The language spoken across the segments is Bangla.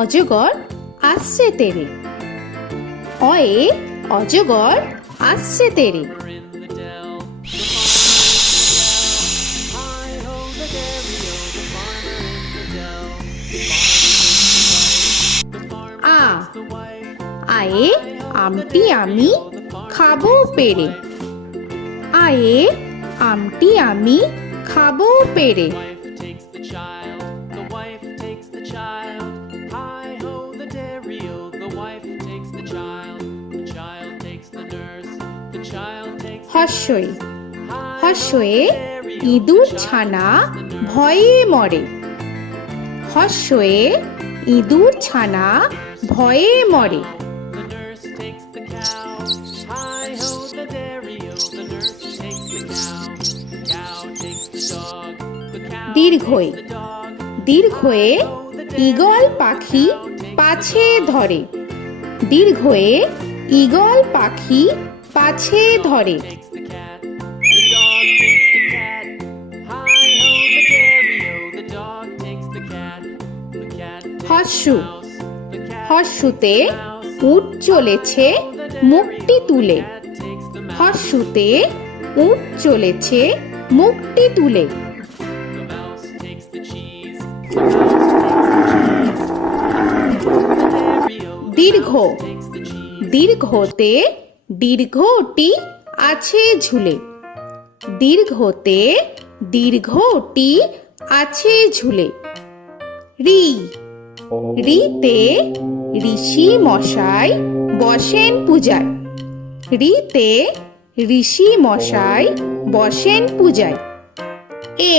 অজগর আসছে তেরে। অয়ে অজগর আসছে তেরে। আ আয়ে আমটি আমি খাবো পেরে। আয়ে আমটি আমি খাবো পেরে। হর্ষই হর্ষয়ে ইঁদুর ছানা ভয়ে মরে। হর্ষয়ে ইঁদুর ছানা ভয়ে মরে। দীর্ঘই দীর্ঘয়ে ঈগল পাখি পাছে ধরে। দীর্ঘয়ে ঈগল পাখি পাছে ধরে। হর্ষু হর্ষুতে উট চলেছে মুখটি তুলে। হর্ষুতে উট চলেছে মুখটি তুলে। দীর্ঘ দীর্ঘতে দীর্ঘটি আছে ঝুলে। দীর্ঘতে দীর্ঘটি আছে ঝুলে। রি রিতে ঋষি মশাই বসেন পূজায়। রিতে ঋষি মশাই বসেন পূজায়। এ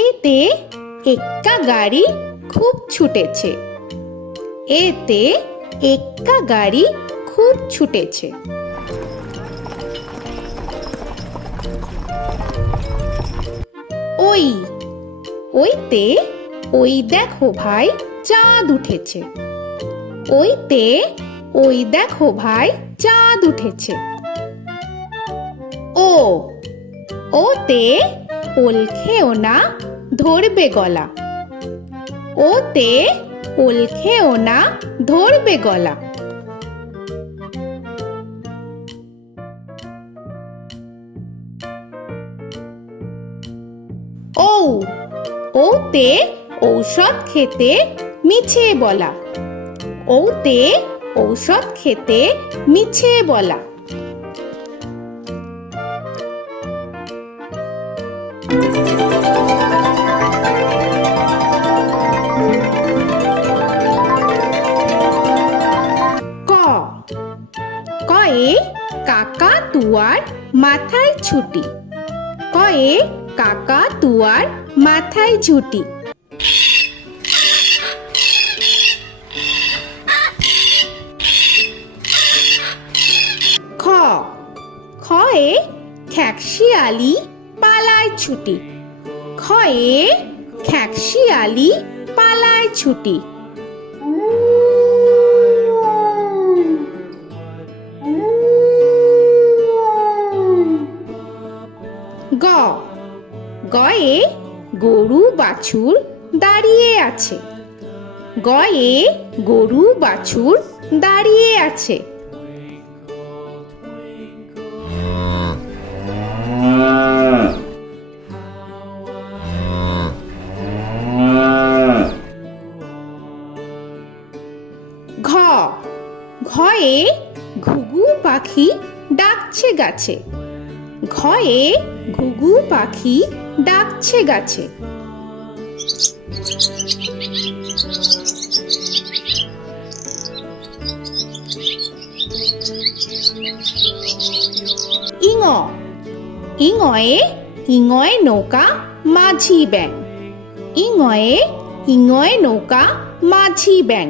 এতে এক্কা গাড়ি খুব ছুটেছে। এতে এক্কা গাড়ি খুব ছুটেছে। ওই ওইতে ওই দেখো ভাই চাঁদ উঠেছে। ওইতে ওই দেখো ভাই চাঁদ উঠেছে। ও ওতে ওল খেও না ধরবে গলা। ওতে ওল খেও না ধরবে গলা। ঔ ওতে ঔষধ খেতে মিছে বলা। ওতে ঔষধ খেতে মিছে বলা। ক কয়ে কাকা তুয়ার মাথায় ছুটি। কয়ে কাকা তুয়ার মাথায় ঝুটি। খ খয়ে খ্যাকশিয়ালি পালায় ছুটি। খয়ে খ্যাকশিয়ালি পালায় ছুটি। গ গয়ে গরু বাছুর দাঁড়িয়ে আছে। গয়ে গরু বাছুর দাঁড়িয়ে আছে। ঘ ঘয়ে ঘুঘু পাখি ডাকছে গাছে। ঘয়ে ঘুঘু পাখি ডাকছে গাছে। ইঙ ইঙয়ে ইঙয়ে নৌকা মাঝি ব্যাং। ইঙয়ে ইঙয়ে নৌকা মাঝি ব্যাং।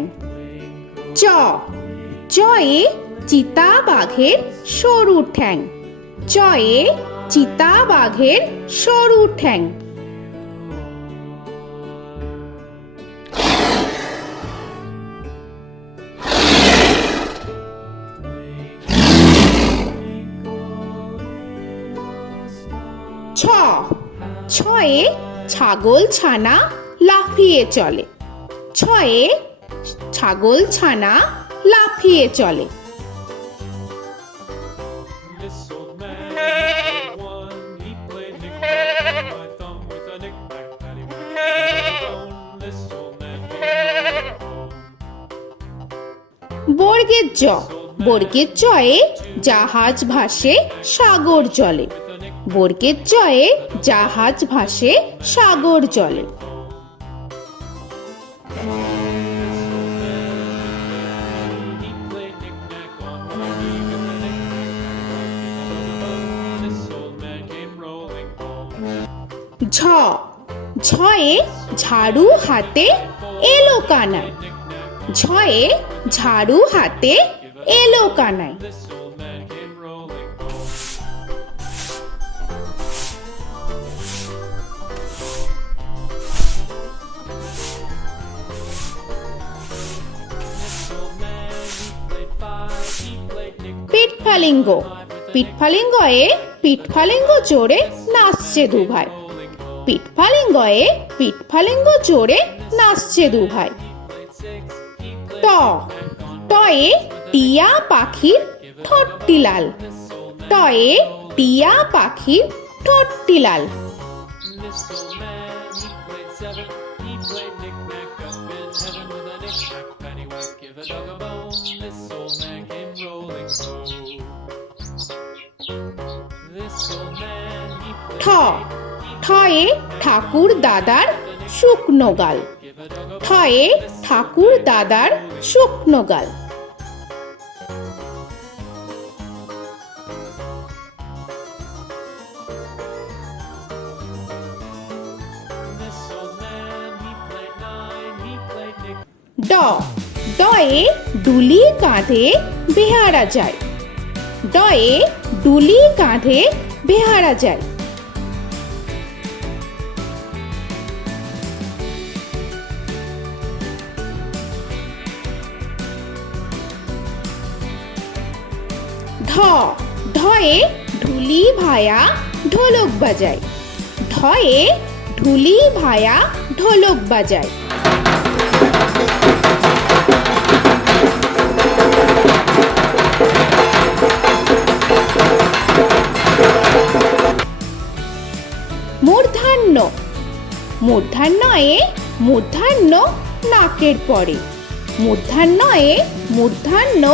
চ চয়ে চিতা বাঘের সরু ঠ্যাং। চয়ে চিতা বাঘের সরু ঠ্যাং। ছ ছয়ে ছাগল ছানা লাফিয়ে চলে। ছয়ে ছাগল ছানা লাফিয়ে চলে। This old man had one. He played knick-knack on my thumb with a knick-knack, paddywhack, bone. This old man came rolling home. বর্গের জ, বর্গের জয়ে জাহাজ ভাসে সাগর জলে। বর্গের জয়ে জাহাজ ভাসে সাগর জলে। He played knick-knack on my knee with a knick-knack, this old man came rolling home. ঝ, ঝয়ে ঝাড়ু হাতে এলো কানাই। ঝয়ে ঝাড়ু হাতে এলো Kanai. This old man came rolling home. This old man, he played five. He played knick-knack. পিঠফালিঙ্গ, পিঠফালিঙ্গয়ে পিঠফালিঙ্গ জোরে নাচছে দুভাই। পিঠফালিঙ্গয়ে পিঠফালিঙ্গ জোরে নাচছে দুভাই। ট, টয়ে টিয়া পাখির ঠোঁটটি লাল। টয়ে টিয়া পাখির ঠোঁটটি লাল। This old man, he played seven. He played knick-knack up in heaven with a knick-knack, paddywhack, give a dog a bone. This old man came rolling home. This old man, he ঠ, played ঠয়ে ঠাকুর দাদার শুকনো গাল। give a dog a ঠয়ে ঠাকুর দাদার শুকনো গাল। This old man, he played nine. He played knick. ড, ডয়ে ডুলি কাঁধে বেহারা যায়। ডয়ে ডুলি কাঁধে বেহারা যায়। ঢ, ঢয়ে ঢুলি ভায়া ঢোলক বাজায়। ঢয়ে ঢুলি ভায়া ঢোলক বাজায়। মূর্ধন্য, মূর্ধন্যয়ে মূর্ধন্য নাকের পরে। মূর্ধন্যয়ে মূর্ধন্য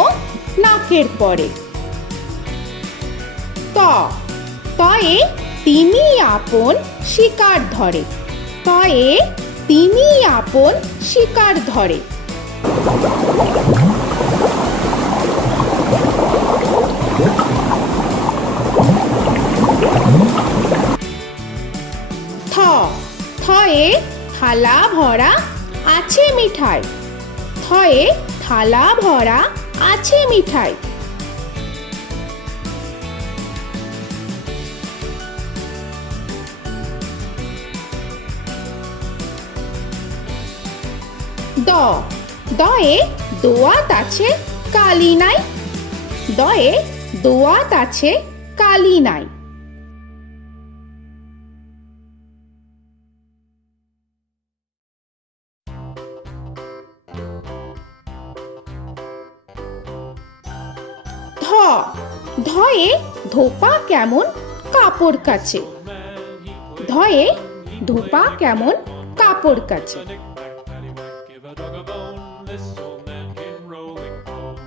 নাকের পরে। ত, তয়ে তিনি আপন শিকার ধরে। তয়ে তিনি আপন শিকার ধরে। থ, থয়ে থালা ভরা আছে মিঠাই। থয়ে থালা ভরা আছে মিঠাই। দ, দয়ে দোয়াত আছে কালি নাই। দয়ে দোয়াত আছে কালি নাই। ধ, ধয়ে ধোপা কেমন কাপড় কাচে। ধয়ে ধোপা কেমন কাপড় কাচে। Knick-knack, paddywhack, give a dog a bone. This old man came rolling home.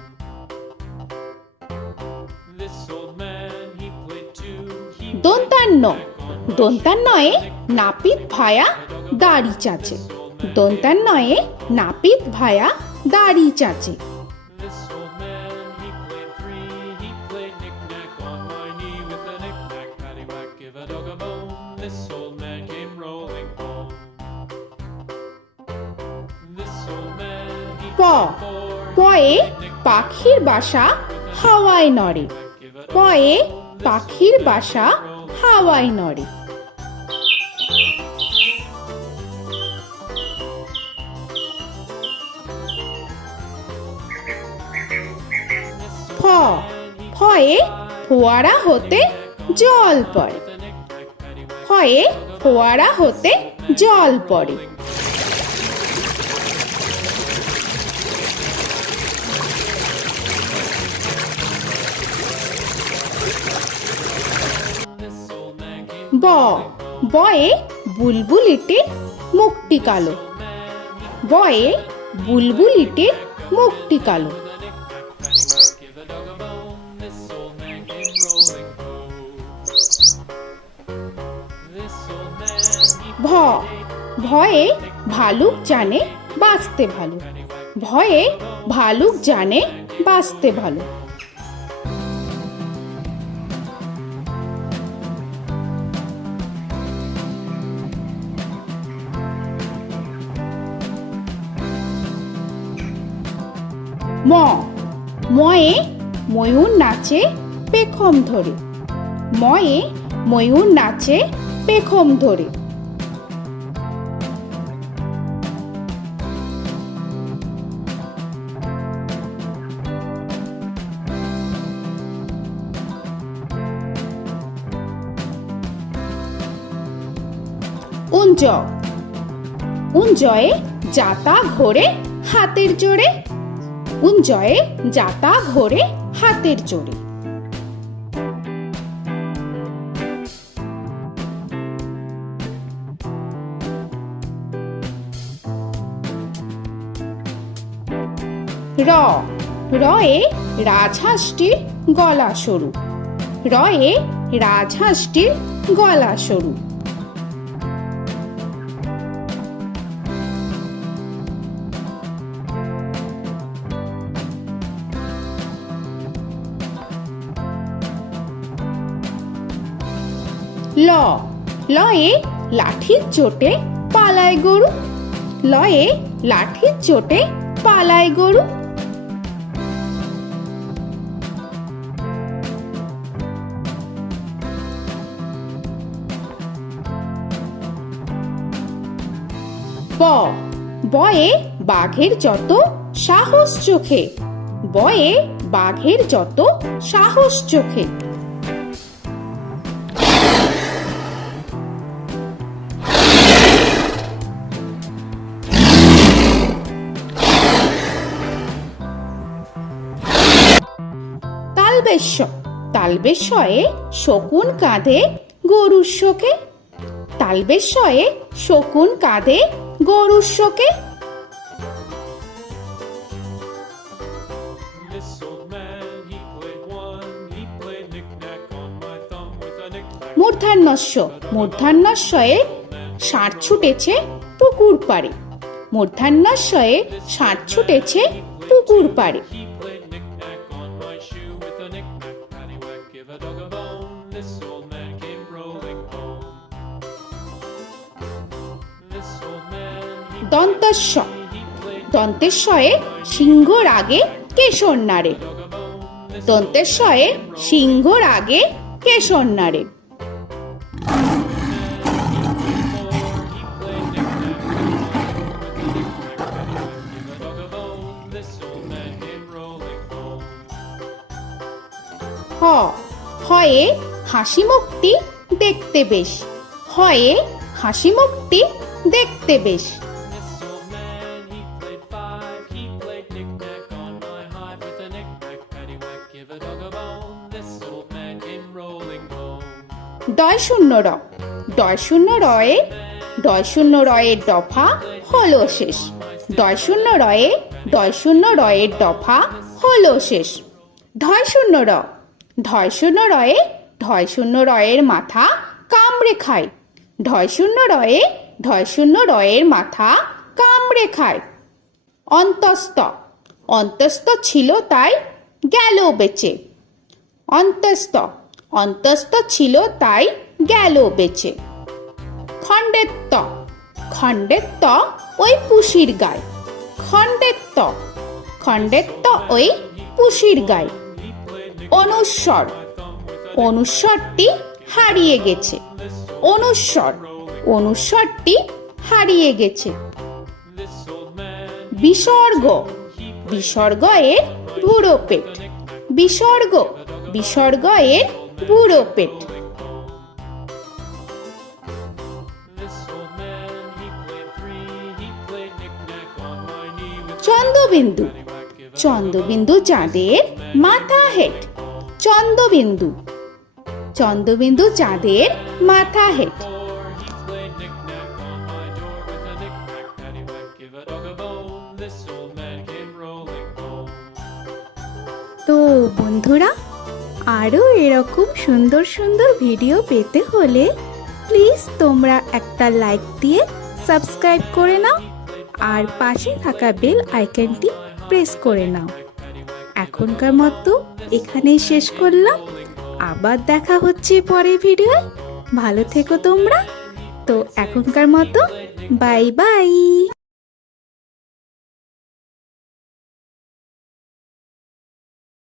This old man, he played two. He দন্তান্ন, দন্তান্নয়ে নাপিত ভায়া দাড়ি চাচে। দন্তান্নয়ে নাপিত ভায়া দাড়ি চাচে। This old man, he played three. He played knick-knack on my knee with a knick-knack, paddywhack, give a dog a bone. This old man came rolling home. This old man, he প, played four. পয়ে পাখির বাসা হাওয়ায় নড়ে। পয়ে পাখির বাসা হাওয়ায় নড়ে। ফ, ফয়ে ফোয়ারা হতে জল পড়ে। ফয়ে ফোয়ারা হতে জল পড়ে। ব বয়ে বুলবুলিটির মুখটি কালো। বয়ে বুলবুলিটির মুখটি কালো। Give a dog a bone, this old man came rolling home. This old man, he ভ ভয়ে ভালুক জানে বাঁচতে ভালো। ভয়ে ভালুক জানে বাঁচতে ভালো। ম ময়ে ময়ূর নাচে পেখম ধরে। ময়ে ময়ূর নাচে পেখম ধরে। উঞ্জ উঞ্জয়ে যাতা ঘোরে হাতের জোরে। উঞ্জয়ে যাতা ঘোরে হাতের জোরে। র রয়ে রাজহাঁসটির গলা সরু। রয়ে রাজহাঁসটির গলা সরু। ল লয়ে লাঠির চোটে পালায় গরু। লয়ে লাঠির চোটে পালায় গরু। ব বয়ে বাঘের যত সাহস চোখে। বয়ে বাঘের যত সাহস চোখে। তালবেশ্য তালবেশ্যয়ে শকুন কাঁধে গরুর শোকে। তালবেশ্যয়ে শকুন কাঁধে গরুর শোকে। This old man, he played one, he played knick-knack on my thumb with a knick-knack. মূর্ধন্যস্য মূর্ধন্যস্বয়ে ষাঁড় ছুটেছে পুকুর পাড়ে। মূর্ধন্যস্বয়ে ষাঁড় ছুটেছে পুকুর পাড়ে। He played knick-knack on my shoe with a knick-knack, paddywhack, give a dog a bone. This old man came rolling home. This old man, he দন্তস্ব played দন্তেশ্বয়ে সিংহর আগে কেশর নাড়ে। dog a bone. This দন্তেশ্বয়ে সিংহর আগে কেশর নাড়ে। he played knick-knack on my with a knick-knack, paddywhack, give a dog a bone. This old man came rolling home. হ হয়ে হাসি মুখটি দেখতে বেশ। হয়ে হাসি মুখটি দেখতে বেশ। This old man, he played five, he played knick-knack on my hive with a knick-knack, paddywhack, give a dog a bone. This old man came rolling home. ডয় শূন্য র ডয় শূন্য রয়ে ডয় শূন্য রয়ের দফা হলো শেষ। ডয় শূন্য রয়ে ডয় শূন্য রয়ের দফা হলো শেষ। ঢয় শূন্য র ঢয় শূন্য রয়ে ঢয় শূন্য রয়ের মাথা কামড়ে খায়। ঢয় শূন্য রয়ে ঢয় শূন্য রয়ের মাথা কামড়ে খায়। অন্তস্থ অন্তস্থ ছিল তাই গেল বেঁচে। অন্তস্থ অন্তস্থ ছিল তাই গেল বেঁচে। খণ্ডেত্ব খণ্ডেত্ব ওই পুষির গায়। খণ্ডেত্ব খণ্ডেত্ব ওই পুষির গায়। অনুস্বর অনুস্বরটি হারিয়ে গেছে। অনুস্বর অনুস্বরটি হারিয়ে গেছে। This old man, বিসর্গ বিসর্গ এর বুড়ো পেট। বিসর্গ বিসর্গ এর বুড়ো পেট। this old man, he played three, he played knick-knack on my knee with Chandrabindu paddywhack, give a Chandrabindu চাঁদের মাথা হেট। চন্দ্রবিন্দু চন্দ্রবিন্দু চাঁদের মাথা head. Before he played knick-knack on my door with a knick-knack, paddywhack, give a dog a bone. This old man came rolling home. তো বন্ধুরা, আরও এরকম সুন্দর সুন্দর ভিডিও পেতে হলে প্লিজ তোমরা একটা লাইক দিয়ে সাবস্ক্রাইব করে নাও আর পাশে থাকা বেল আইকনটি প্রেস করে নাও। এখনকার মতো এখানেই শেষ করলাম, আবার দেখা হচ্ছে পরের ভিডিও। ভালো থেকো তোমরা। তো এখনকার মতো বাই বাই।